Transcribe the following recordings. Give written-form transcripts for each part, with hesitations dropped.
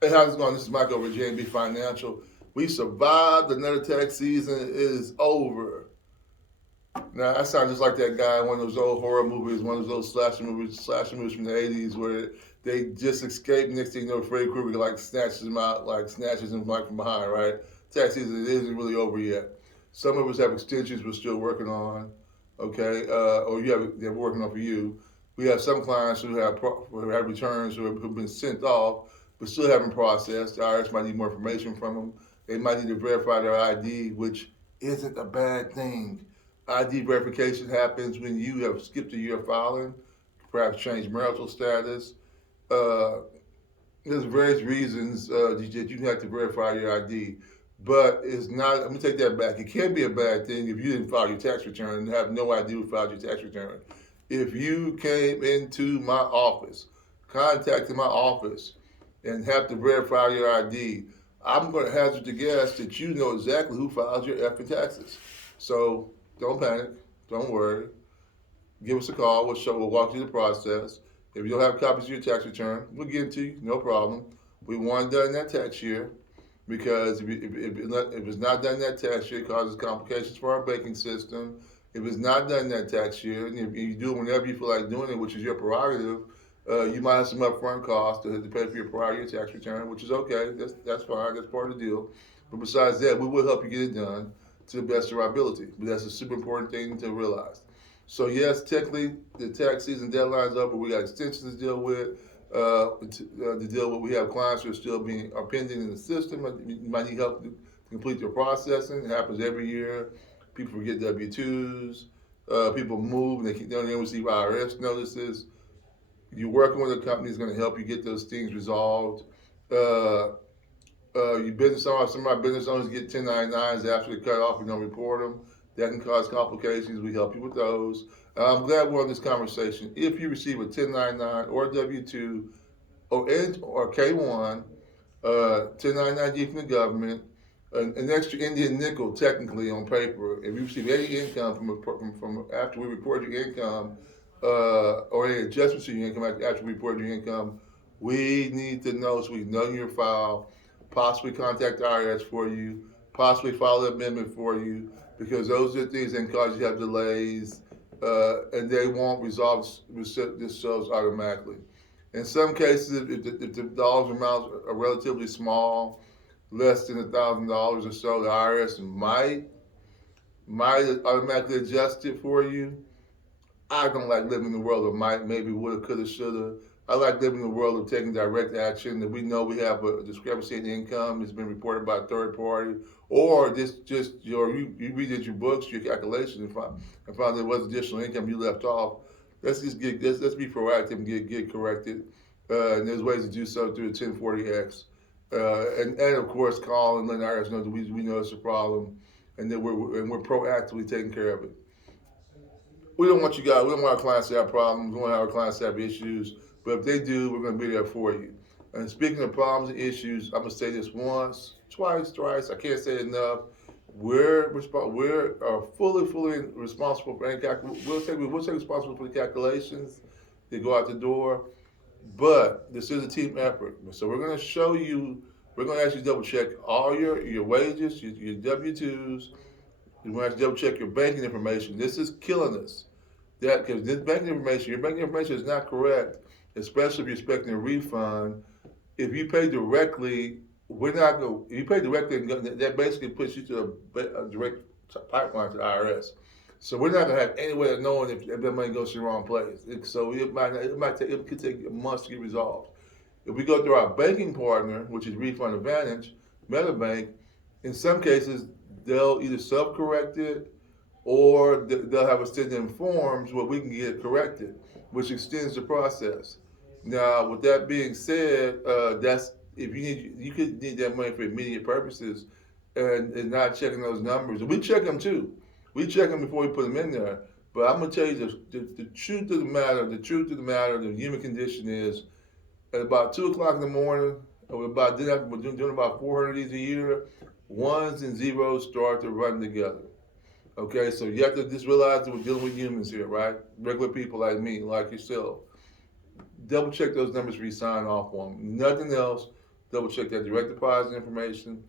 Hey, how's it going? This is Mike over at J&B Financial. We survived another tax season. It is over. Now, I sound just like that guy in one of those old horror movies, one of those old slasher movies from the 80s where they just escape. Next thing you know, Freddy Krueger like snatches them out, like snatches them like from behind, right? Tax season isn't really over yet. Some of us have extensions we're still working on, okay? Or they're working on for you. We have some clients who have returns who've been sent off, but still haven't processed. The IRS might need more information from them. They might need to verify their ID, which isn't a bad thing. ID verification happens when you have skipped a year filing, perhaps changed marital status. Uh, there's various reasons that you have to verify your ID, but it's not. Let me take that back. It can be a bad thing if you didn't file your tax return and have no idea who filed your tax return. If you came into my office, contacted my office, and have to verify your ID, I'm going to hazard to guess that you know exactly who filed your effing taxes. So don't panic. Don't worry. Give us a call. We'll walk you through the process. If you don't have copies of your tax return, we'll give it to you. No problem. We want it done that tax year because if it's not done that tax year, it causes complications for our banking system. If it's not done that tax year, and if you do it whenever you feel like doing it, which is your prerogative, you might have some upfront costs to pay for your prior year tax return, which is okay. That's fine. That's part of the deal. But besides that, we will help you get it done to the best of our ability. But that's a super important thing to realize. So yes, technically the tax season deadline's up, but we got extensions to deal with. To deal with, we have clients who are pending in the system. You might need help to complete their processing. It happens every year. People forget W-2s. People move and they don't receive IRS notices. You're working with a company that's going to help you get those things resolved. Uh, some of our business owners get 1099s after they cut off and don't report them. That can cause complications. We help you with those. I'm glad we're on this conversation. If you receive a 1099 or a W-2 or K1, 1099 from the government, an extra Indian nickel technically on paper. If you receive any income from after we report your income, or any adjustments to your income after we report your income, we need to know so we can know your file, possibly contact the IRS for you, possibly file an amendment for you, because those are the things that can cause you to have delays, and they won't resolve themselves automatically. In some cases, if the dollars amounts are relatively small, less than $1,000 or so, the IRS might automatically adjust it for you. I don't like living in the world of might, maybe, woulda, coulda, shoulda. I like living in the world of taking direct action. That we know we have a discrepancy in income that's been reported by a third party, or you redid your books, your calculations, and found there was additional income you left off. Let's be proactive and get corrected. And there's ways to do so through the 1040X, and of course call and let the IRS know that we know it's a problem, and that we're proactively taking care of it. We don't want our clients to have problems. We don't want our clients to have issues. But if they do, we're going to be there for you. And speaking of problems and issues, I'm going to say this once, twice, thrice. I can't say it enough. We're fully responsible for any we'll take responsibility for the calculations that go out the door. But this is a team effort. So we're going to show you. We're going to actually double check all your wages, your W-2s. We're going to actually double check your banking information. This is killing us. That because your banking information is not correct, especially if you're expecting a refund. If you pay directly, we're not going. If you pay directly, that basically puts you to a direct pipeline to the IRS. So we're not gonna have any way of knowing if that money goes to the wrong place. So it could take months to get resolved. If we go through our banking partner, which is Refund Advantage, MetaBank, in some cases they'll either self-correct it or they'll have us send in forms where we can get it corrected, which extends the process. Now, with that being said, that's if you could need that money for immediate purposes, and not checking those numbers. And we check them too. We check them before we put them in there. But I'm gonna tell you the truth of the matter. The truth of the matter, the human condition is at about 2 o'clock in the morning, we're doing about 400 of these a year. Ones and zeros start to run together. Okay, so you have to just realize that we're dealing with humans here, right? Regular people like me, like yourself. Double check those numbers before you sign off on them. Nothing else. double check that direct deposit information,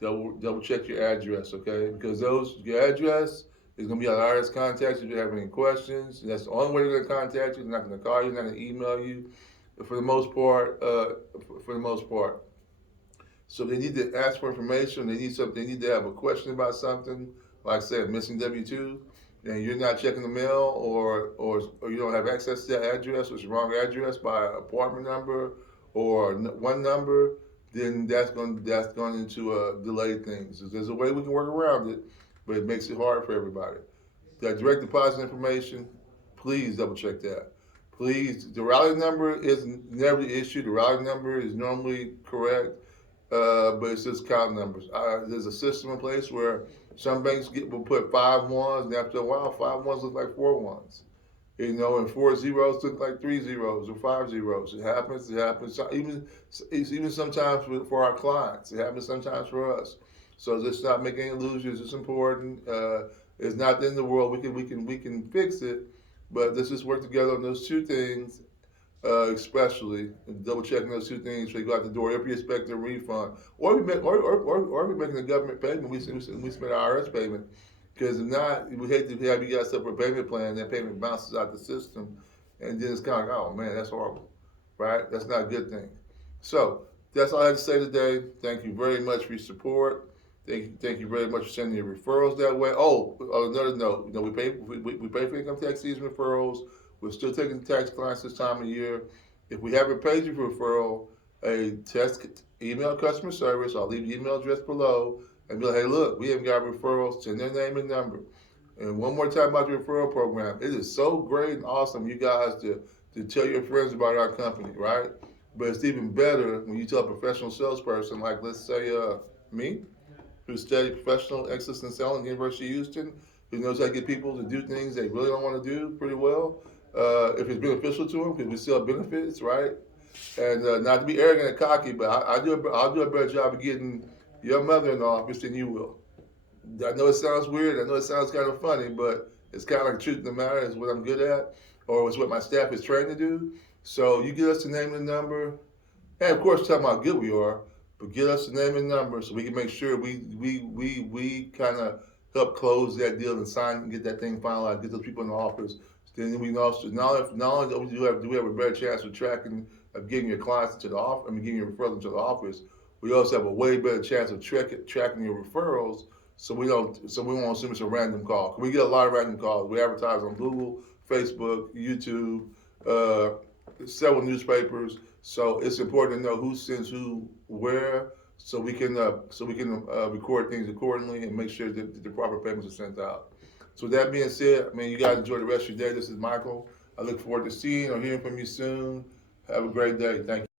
double check your address, okay? Because your address is gonna be on IRS contacts if you have any questions. And that's the only way they're gonna contact you. They're not gonna call you, they're not gonna email you. For the most part, for the most part. So they need to ask for information. They need something. They need to have a question about something, like say a missing W-2, and you're not checking the mail, or you don't have access to that address, or it's the wrong address by apartment number or one number. Then that's going to delay things. There's a way we can work around it, but it makes it hard for everybody. That direct deposit information, please double check that. Please, the routing number is never the issue. The routing number is normally correct, but it's just count numbers. There's a system in place where some banks will put 5 ones, and after a while, 5 ones look like 4 ones. And 4 zeros look like 3 zeros or 5 zeros. It happens. It happens. Even sometimes for our clients. It happens sometimes for us. So just not make any illusions. It's important. It's not the end of the world. We can fix it, but let's just work together on those two things, especially double checking those two things before you go out the door. If you expect a refund, or we making a government payment, we spend our IRS payment. Because if not, we hate to have you guys set up a payment plan, that payment bounces out the system, and then it's kind of like, oh man, that's horrible, right? That's not a good thing. So that's all I have to say today. Thank you very much for your support. Thank you very much for sending your referrals that way. Oh, another note, we pay for income tax season referrals. We're still taking tax clients this time of year. If we haven't paid you for referral, email customer service. I'll leave the email address below and be like, hey, look, we haven't got referrals. Send their name and number. And one more time about the referral program. It is so great and awesome, you guys, to tell your friends about our company, right? But it's even better when you tell a professional salesperson, like let's say me, who studied professional excellence in selling at the University of Houston, who knows how to get people to do things they really don't want to do pretty well, if it's beneficial to them, because we still have benefits, right? And not to be arrogant and cocky, but I'll do a better job of getting your mother in the office than you will. I know it sounds weird. I know it sounds kind of funny, but it's kind of like the truth of the matter. Is what I'm good at, or it's what my staff is trained to do. So you get us the name and number, and of course tell them how good we are. But get us the name and number so we can make sure we kind of help close that deal and sign and get that thing finalized. Get those people in the office. Then we know not only do we have a better chance of tracking of getting your clients into the office. Getting your referrals into the office. We also have a way better chance of tracking your referrals, so we won't assume it's a random call. We get a lot of random calls. We advertise on Google, Facebook, YouTube, several newspapers. So it's important to know who sends who where, so we can record things accordingly and make sure that the proper payments are sent out. So with that being said, you guys enjoy the rest of your day. This is Michael. I look forward to seeing or hearing from you soon. Have a great day. Thank you.